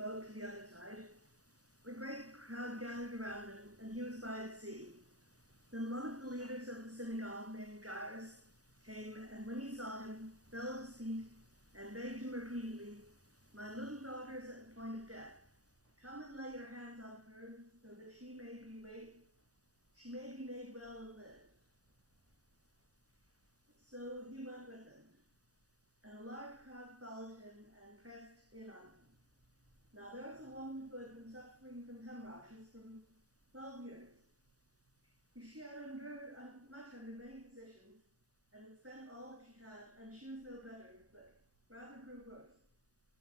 boat to the other side. A great crowd gathered around him, and he was by the sea. Then one of the leaders of the synagogue, named Jairus, came, and when he saw him, fell at his feet and begged him repeatedly, "My little daughter is at the point of death. Come and lay your hands on her, so that she may be made well and live." So he went with him, and a large crowd followed him and pressed in on him. Now there was a woman who had been suffering from hemorrhages for 12 years. She had endured much under many physicians, and had spent all that she had, and she was no better, but rather grew worse.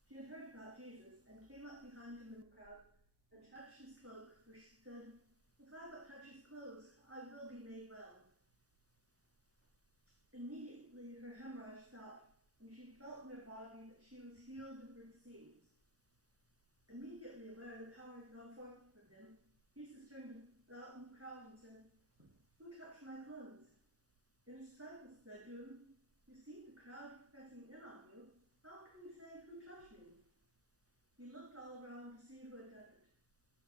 She had heard about Jesus, and came up behind him in the crowd, and touched his cloak, for she said, "If I but touch his clothes, I will be made well." Immediately her hemorrhage stopped, and she felt in her body that she was healed of her disease. Immediately aware that power had gone forth from him, Jesus turned about in the crowd and said, "Who touched my clothes?" And his disciples said to him, "You see the crowd pressing in on you. How can you say, 'Who touched me?'" He looked all around to see who had done it.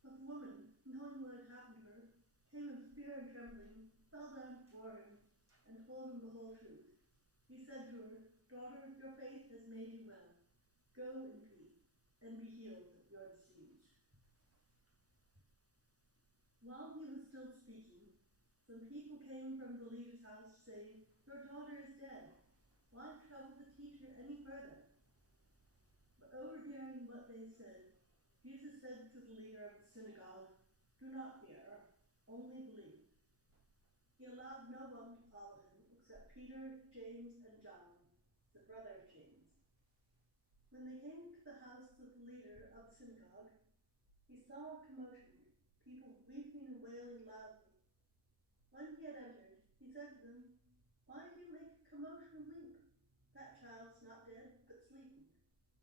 But the woman, knowing what had happened to her, came in fear and trembling, fell down before him, and told him the whole truth. He said to her, "Daughter, your faith has made you well. Go in peace, and be healed of your disease." While he was still speaking, some people came from the leader's house, saying, "Your daughter is dead. Why trouble the teacher any further?" But overhearing what they said, Jesus said to the leader of the synagogue, "Do not fear, only believe." He allowed no one to follow him except Peter, James, and John, the brother of James. When they came to the house of the leader of the synagogue, he saw a commotion, people weeping and wailing loudly. When he had entered, he said to them, "Why do you make a commotion and weep? That child's not dead, but sleeping."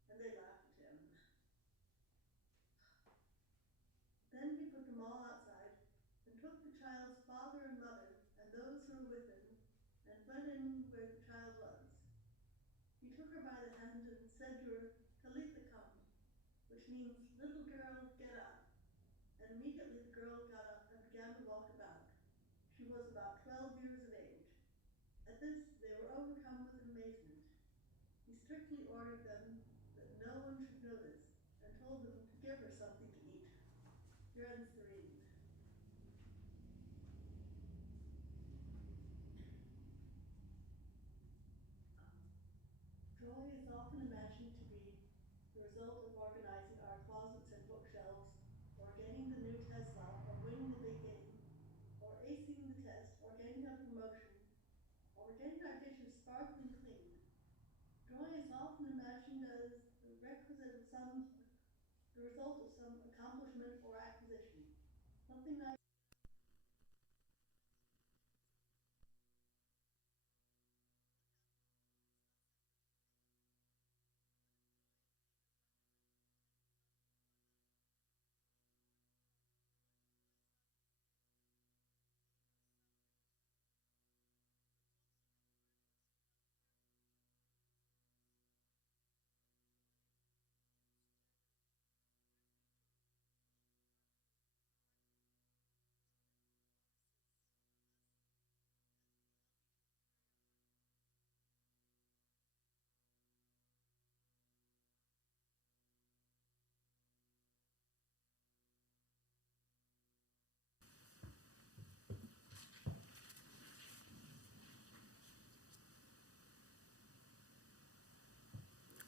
And they laughed at him. Then he put them all outside, and took the child's father and mother, and those who were with him, and went in where the child was. He took her by the hand and said to her, "Talitha cum," which means, "Little girl, get up." And immediately the girl got up and began to walk about. She was about 12 years of age. At this they were overcome with amazement. He strictly ordered them that no one should know this, and told them to give her something to eat. Here ends the reading. Joy is often imagined to be the result of organizing our closets and bookshelves, or getting the new Tesla, or winning a big game, or acing the test, or getting a promotion, or getting our dishes sparkling clean. Joy is often imagined as the result of some accomplishment or acquisition. Something nice.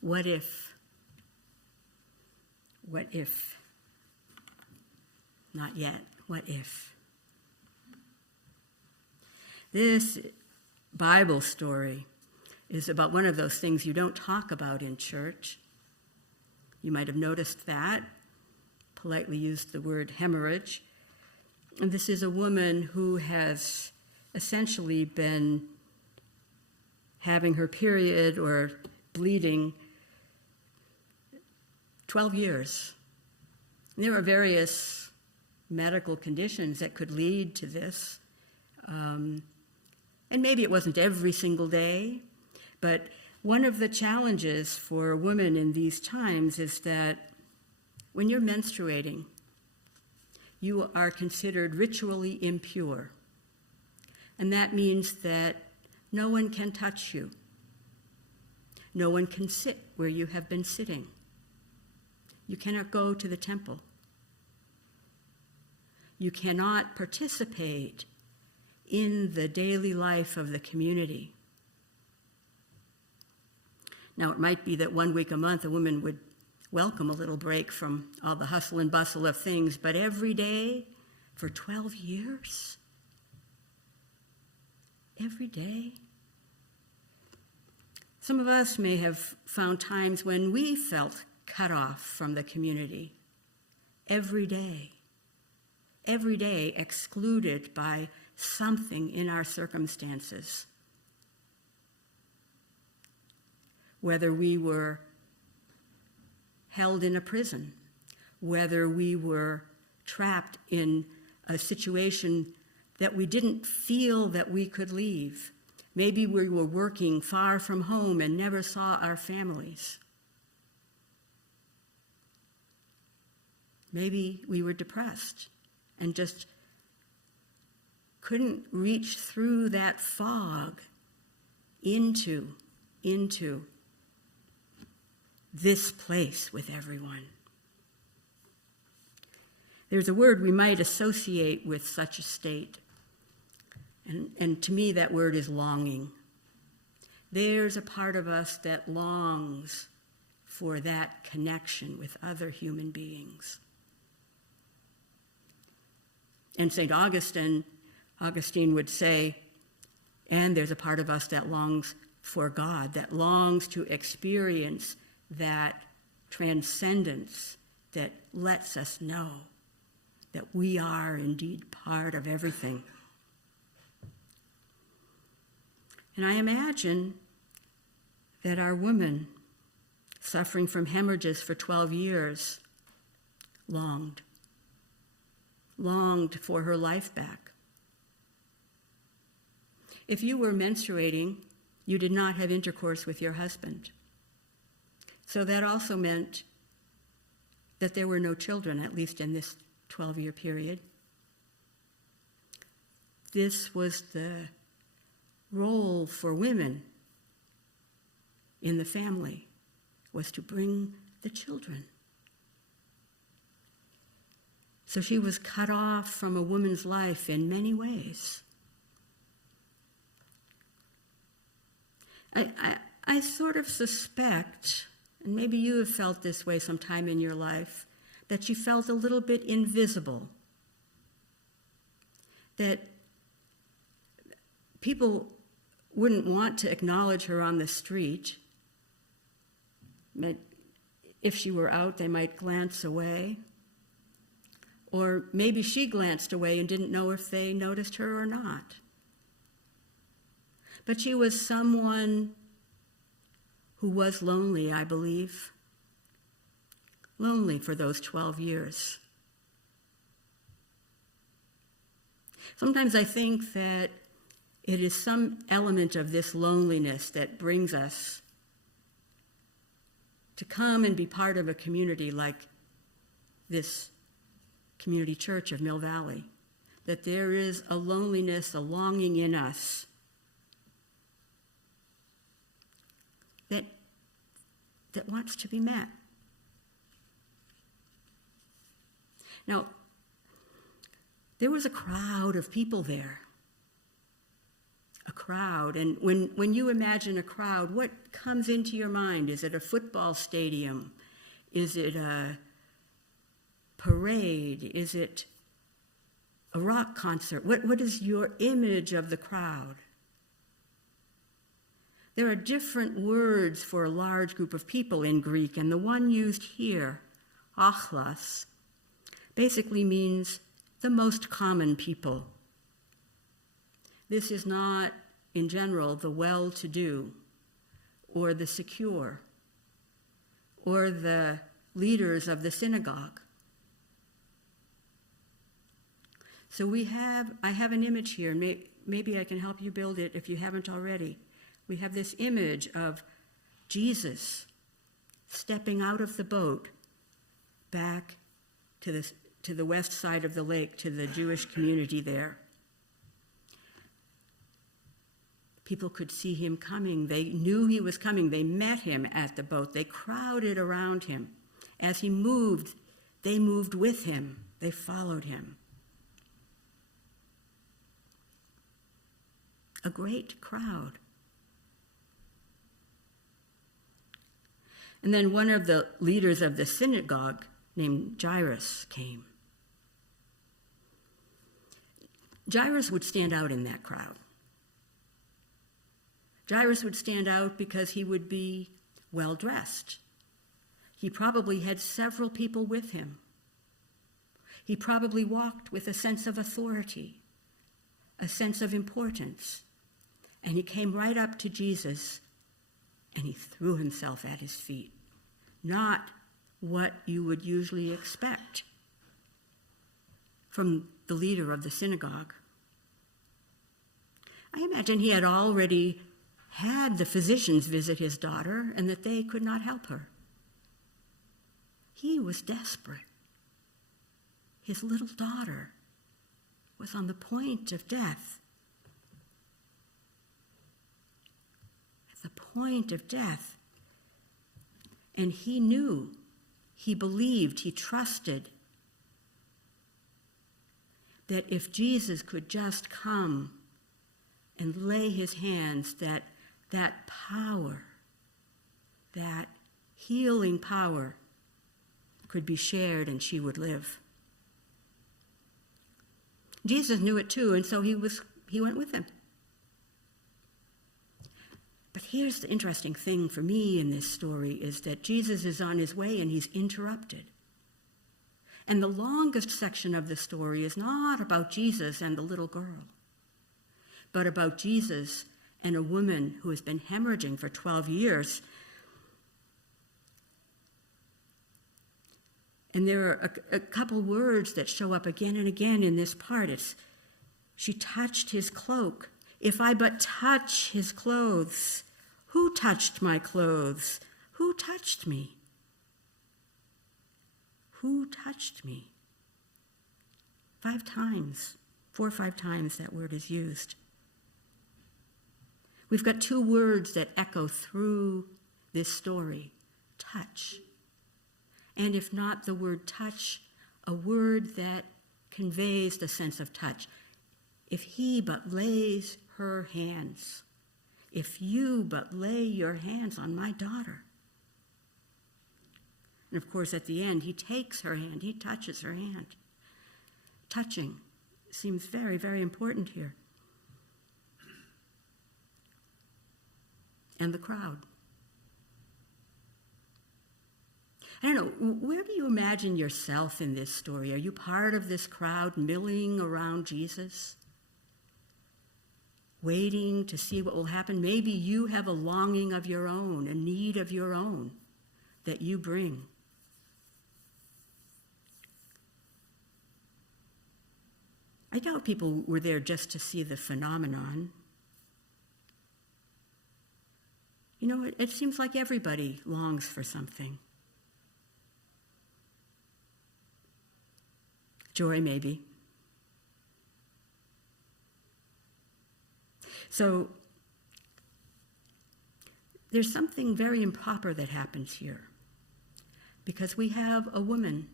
What if? What if? Not yet. What if? This Bible story is about one of those things you don't talk about in church. You might have noticed that. Politely used the word hemorrhage. And this is a woman who has essentially been having her period or bleeding 12 years. And there are various medical conditions that could lead to this. And maybe it wasn't every single day, but one of the challenges for a woman in these times is that when you're menstruating, you are considered ritually impure. And that means that no one can touch you. No one can sit where you have been sitting. You cannot go to the temple. You cannot participate in the daily life of the community. Now, it might be that 1 week a month a woman would welcome a little break from all the hustle and bustle of things, but every day for 12 years? Every day? Some of us may have found times when we felt cut off from the community. Every day excluded by something in our circumstances. Whether we were held in a prison, whether we were trapped in a situation that we didn't feel that we could leave. Maybe we were working far from home and never saw our families. Maybe we were depressed and just couldn't reach through that fog into this place with everyone. There's a word we might associate with such a state, and to me that word is longing. There's a part of us that longs for that connection with other human beings. And St. Augustine would say, and there's a part of us that longs for God, that longs to experience that transcendence that lets us know that we are indeed part of everything. And I imagine that our woman, suffering from hemorrhages for 12 years, longed for her life back. If you were menstruating, you did not have intercourse with your husband. So that also meant that there were no children, at least in this 12-year period. This was the role for women in the family, was to bring the children. So she was cut off from a woman's life in many ways. I sort of suspect, and maybe you have felt this way sometime in your life, that you felt a little bit invisible. That people wouldn't want to acknowledge her on the street. If she were out, they might glance away. Or maybe she glanced away and didn't know if they noticed her or not. But she was someone who was lonely, I believe. Lonely for those 12 years. Sometimes I think that it is some element of this loneliness that brings us to come and be part of a community like this community church of Mill Valley. That there is a loneliness, a longing in us that wants to be met. Now, there was a crowd of people there. A crowd. And when you imagine a crowd, what comes into your mind? Is it a football stadium? Is it a parade? Is it a rock concert? What is your image of the crowd? There are different words for a large group of people in Greek, and the one used here, achlas, basically means the most common people. This is not, in general, the well-to-do, or the secure, or the leaders of the synagogue. So I have an image here. Maybe I can help you build it if you haven't already. We have this image of Jesus stepping out of the boat, back to the west side of the lake, to the Jewish community there. People could see him coming. They knew he was coming. They met him at the boat. They crowded around him. As he moved, they moved with him. They followed him. A great crowd. And then one of the leaders of the synagogue, named Jairus, came. Jairus would stand out in that crowd. Jairus would stand out because he would be well-dressed. He probably had several people with him. He probably walked with a sense of authority, a sense of importance. And he came right up to Jesus and he threw himself at his feet. Not what you would usually expect from the leader of the synagogue. I imagine he had already had the physicians visit his daughter and that they could not help her. He was desperate. His little daughter was on the point of death. At the point of death. And he knew, he believed, he trusted that if Jesus could just come and lay his hands, that power, that healing power could be shared and she would live. Jesus knew it too, and so he went with him. But here's the interesting thing for me in this story is that Jesus is on his way and he's interrupted. And the longest section of the story is not about Jesus and the little girl, but about Jesus and a woman who has been hemorrhaging for 12 years. And there are a couple words that show up again and again in this part. It's, she touched his cloak. If I but touch his clothes. Who touched my clothes? Who touched me? Who touched me? 5 times, 4 or 5 times that word is used. We've got 2 words that echo through this story. Touch. And if not the word touch, a word that conveys the sense of touch. If he but lays her hands, if you but lay your hands on my daughter. And of course, at the end, he takes her hand, he touches her hand. Touching seems very, very important here. And the crowd. I don't know, where do you imagine yourself in this story? Are you part of this crowd milling around Jesus? Waiting to see what will happen? Maybe you have a longing of your own, a need of your own that you bring. I doubt people were there just to see the phenomenon. You know, it seems like everybody longs for something. Joy, maybe. So there's something very improper that happens here, because we have a woman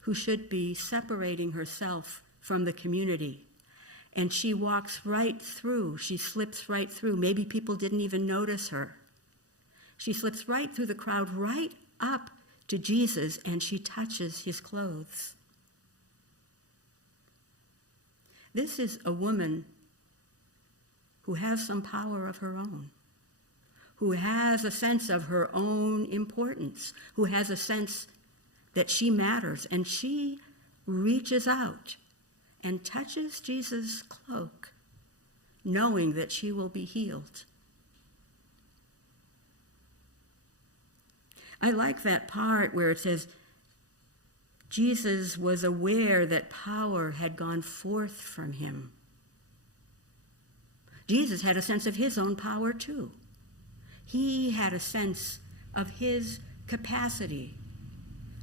who should be separating herself from the community, and she walks right through, she slips right through. Maybe people didn't even notice her. She slips right through the crowd, right up to Jesus, and she touches his clothes. This is a woman who has some power of her own, who has a sense of her own importance, who has a sense that she matters, and she reaches out and touches Jesus' cloak, knowing that she will be healed. I like that part where it says, Jesus was aware that power had gone forth from him. Jesus had a sense of his own power too. He had a sense of his capacity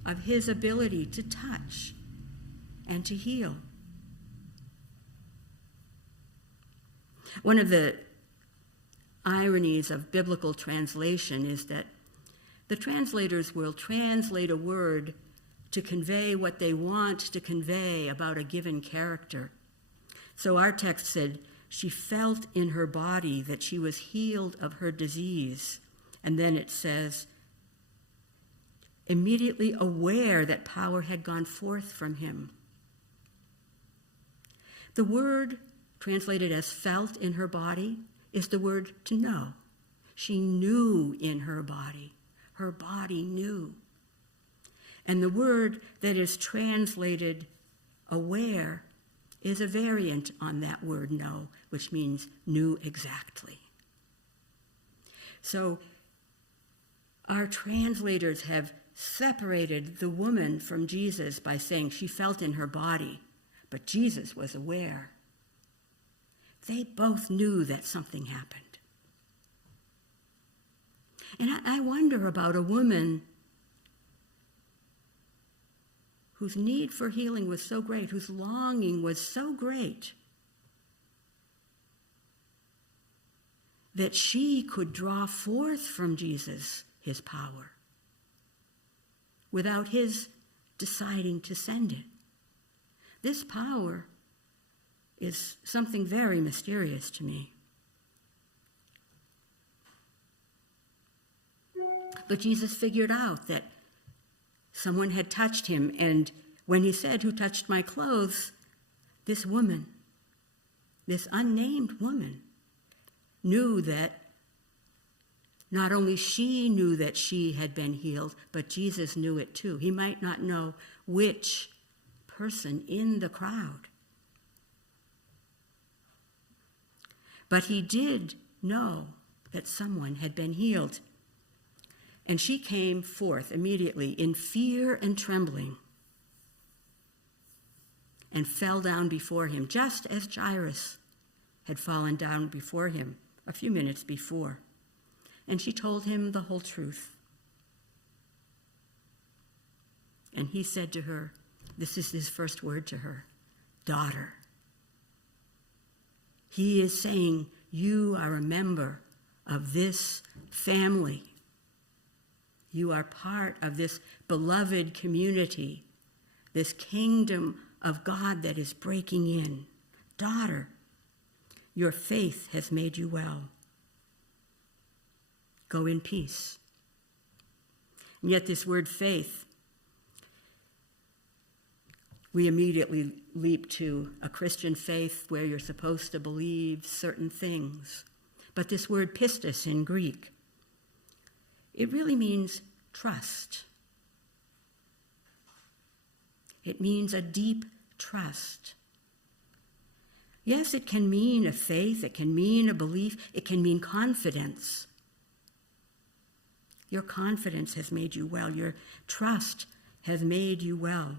of his ability to touch and to heal. One of the ironies of biblical translation is that the translators will translate a word to convey what they want to convey about a given character. So our text said, she felt in her body that she was healed of her disease. And then it says, immediately aware that power had gone forth from him. The word translated as felt in her body is the word to know. She knew in her body. Her body knew. And the word that is translated aware is a variant on that word know, which means knew exactly. So our translators have separated the woman from Jesus by saying she felt in her body, but Jesus was aware. They both knew that something happened. And I wonder about a woman whose need for healing was so great, whose longing was so great, that she could draw forth from Jesus his power without his deciding to send it. This power is something very mysterious to me. But Jesus figured out that someone had touched him, and when he said, "Who touched my clothes?" this woman, this unnamed woman, knew that not only she knew that she had been healed, but Jesus knew it too. He might not know which person in the crowd, but he did know that someone had been healed. And she came forth immediately in fear and trembling and fell down before him, just as Jairus had fallen down before him a few minutes before. And she told him the whole truth. And he said to her, this is his first word to her, "Daughter." He is saying, you are a member of this family. You are part of this beloved community, this kingdom of God that is breaking in. Daughter, your faith has made you well. Go in peace. And yet this word faith, we immediately leap to a Christian faith where you're supposed to believe certain things. But this word pistis in Greek, it really means trust. It means a deep trust. Yes, it can mean a faith, it can mean a belief, it can mean confidence. Your confidence has made you well. Your trust has made you well.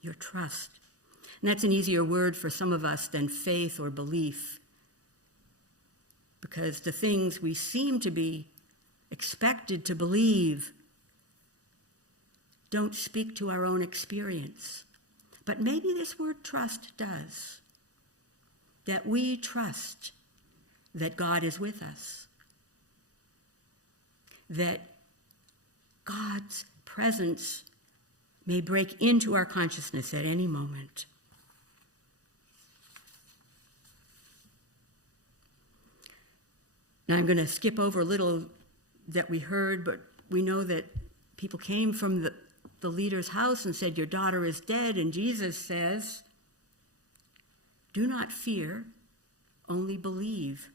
Your trust. And that's an easier word for some of us than faith or belief, because the things we seem to be expected to believe don't speak to our own experience. But maybe this word trust does. That we trust that God is with us. That God's presence may break into our consciousness at any moment. Now I'm going to skip over a little that we heard, but we know that people came from the leader's house and said, "Your daughter is dead," and Jesus says, "Do not fear, only believe."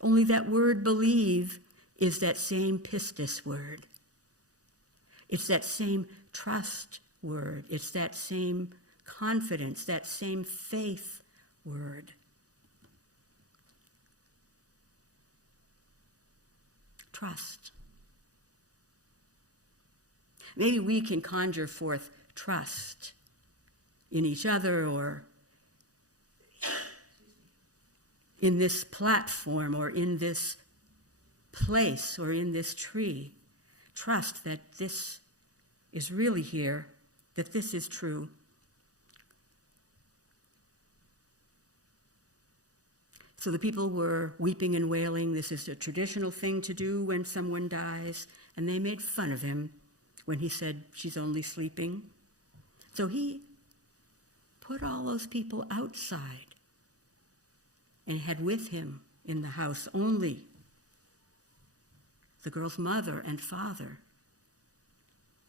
Only that word believe is that same pistis word. It's that same trust word. It's that same confidence, that same faith word. Trust. Maybe we can conjure forth trust in each other or in this platform or in this place or in this tree. Trust that this is really here, that this is true. So the people were weeping and wailing. This is a traditional thing to do when someone dies, and they made fun of him when he said, she's only sleeping. So he put all those people outside and had with him in the house only the girl's mother and father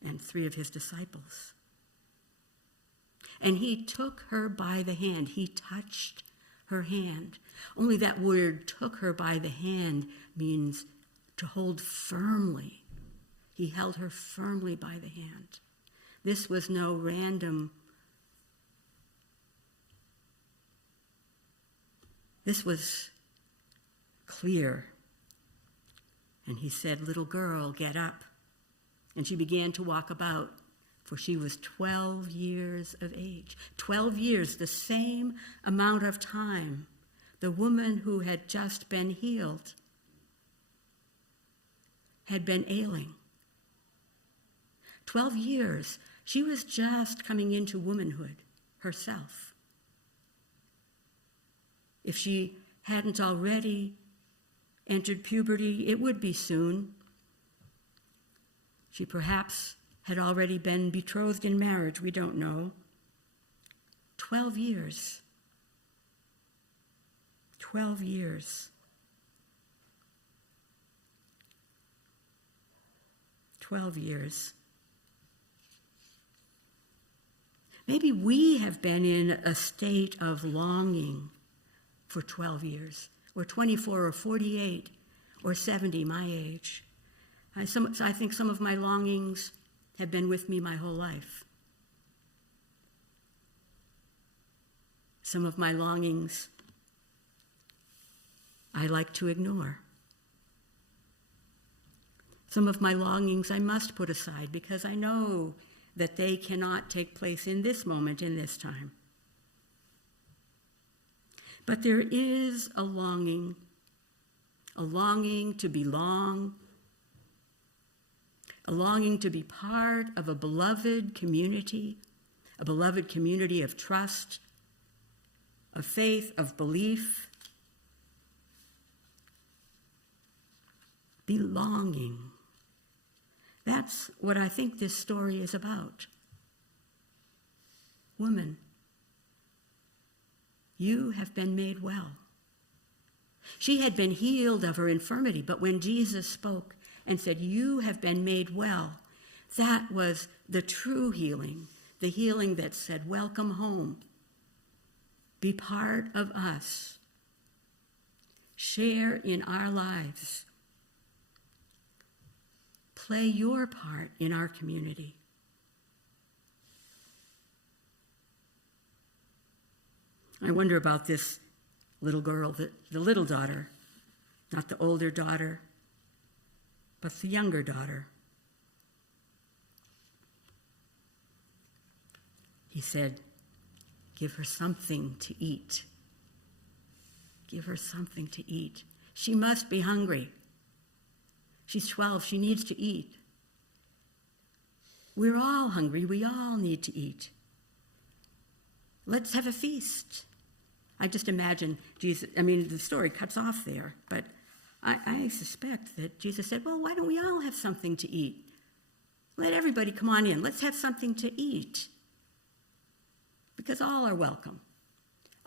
and 3 of his disciples. And he took her by the hand. He touched her hand. Only that word, took her by the hand, means to hold firmly. He held her firmly by the hand. This was no random. This was clear. And he said, little girl, get up. And she began to walk about, for she was 12 years of age. 12 years, the same amount of time the woman who had just been healed had been ailing. 12 years. She was just coming into womanhood herself. If she hadn't already entered puberty, it would be soon. She perhaps had already been betrothed in marriage, we don't know. 12 years. 12 years. 12 years. Maybe we have been in a state of longing for 12 years, or 24 or 48 or 70, my age. I think some of my longings have been with me my whole life. Some of my longings I like to ignore. Some of my longings I must put aside because I know that they cannot take place in this moment, in this time. But there is a longing to belong, a longing to be part of a beloved community of trust, of faith, of belief. Belonging. That's what I think this story is about. Woman, you have been made well. She had been healed of her infirmity, but when Jesus spoke and said, you have been made well, that was the true healing, the healing that said, welcome home. Be part of us. Share in our lives. Play your part in our community. I wonder about this little girl, the little daughter, not the older daughter, but the younger daughter. He said, give her something to eat. Give her something to eat. She must be hungry. She's 12. She needs to eat. We're all hungry. We all need to eat. Let's have a feast. I just imagine Jesus, the story cuts off there, but I suspect that Jesus said, well, why don't we all have something to eat? Let everybody come on in. Let's have something to eat. Because all are welcome.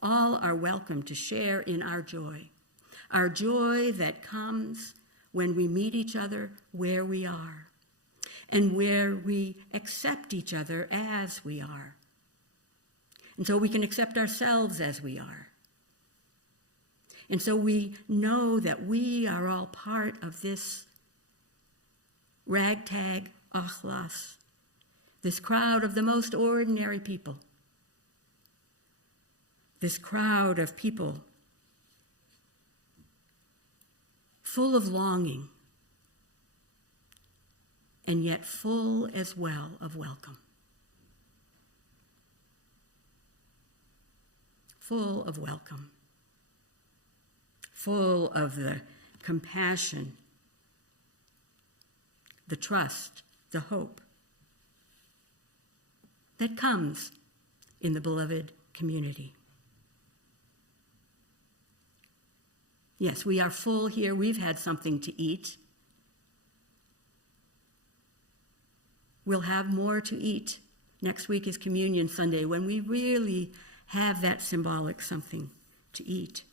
All are welcome to share in our joy that comes when we meet each other where we are and where we accept each other as we are. And so we can accept ourselves as we are. And so we know that we are all part of this ragtag achlas, this crowd of the most ordinary people, this crowd of people full of longing, and yet full as well of welcome. Full of welcome. Full of the compassion the trust, the hope that comes in the beloved community. Yes, we are full here. We've had something to eat. We'll have more to eat. Next week is Communion Sunday, when we really have that symbolic something to eat.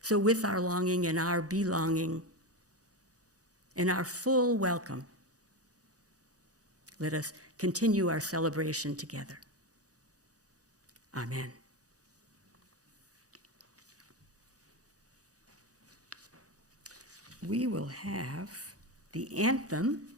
So with our longing and our belonging and our full welcome, let us continue our celebration together. Amen. We will have the anthem